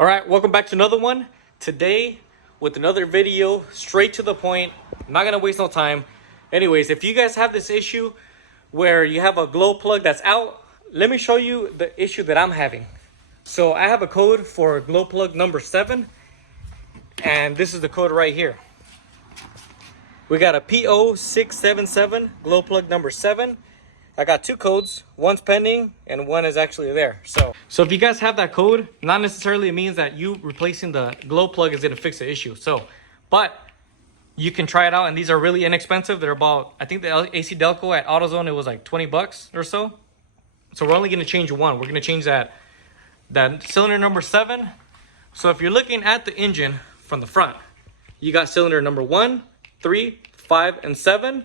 All right, welcome back to another one. Today with another video, straight to the point. I'm not gonna waste no time. Anyways, if you guys have this issue where you have a glow plug that's out, let me show you the issue that I'm having. So I have a code for glow plug number 7, and this is the code right here. We got a PO677 glow plug number 7. I got 2 codes, one's pending and one is actually there. So if you guys have that code, not necessarily it means that you replacing the glow plug is gonna fix the issue. But you can try it out, and these are really inexpensive. They're about, I think the AC Delco at AutoZone, it was like 20 bucks or so. So we're only gonna change one. We're gonna change that cylinder number 7. So if you're looking at the engine from the front, you got cylinder number 1, 3, 5, and 7.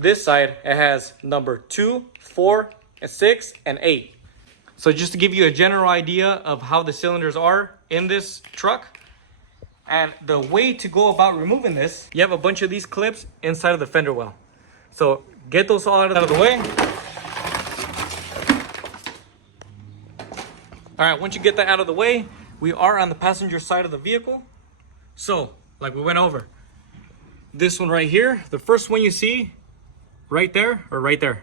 This side, it has number 2, 4, and 6, and 8. So just to give you a general idea of how the cylinders are in this truck. And the way to go about removing this, you have a bunch of these clips inside of the fender well. So get those all out of the way. All right, once you get that out of the way, we are on the passenger side of the vehicle. So, like we went over, this one right here, the first one you see right there, or right there.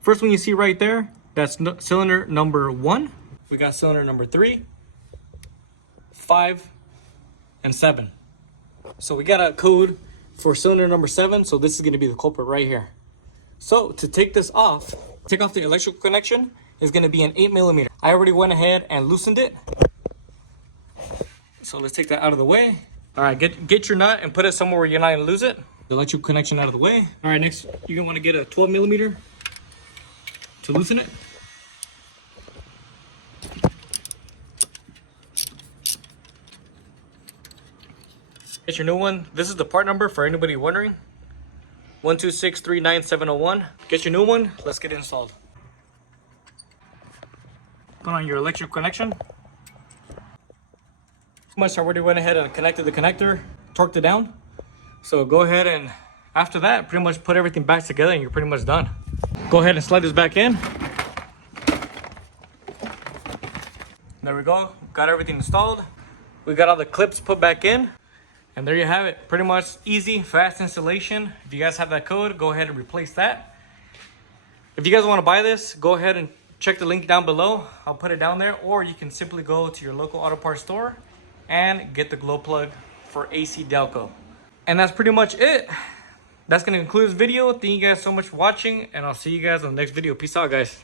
First one you see right there, that's cylinder number 1. We got cylinder number 3, 5, and 7. So we got a code for cylinder number 7, so this is gonna be the culprit right here. So to take this off, take off the electrical connection, is gonna be an 8mm. I already went ahead and loosened it. So let's take that out of the way. All right, get your nut and put it somewhere where you're not gonna lose it. The electrical connection out of the way. All right, next you're gonna wanna get a 12mm to loosen it. Get your new one. This is the part number for anybody wondering. 126397001. Get your new one. Let's get it installed. Put on your electrical connection. Much I already went ahead and connected the connector, torqued it down. So go ahead and after that, pretty much put everything back together and you're pretty much done. Go ahead and slide this back in. There we go. Got everything installed. We got all the clips put back in. And there you have it. Pretty much easy, fast installation. If you guys have that code, go ahead and replace that. If you guys want to buy this, go ahead and check the link down below. I'll put it down there. Or you can simply go to your local auto parts store and get the glow plug for AC Delco. And that's pretty much it. That's going to conclude this video. Thank you guys so much for watching, and I'll see you guys on the next video. Peace out, guys.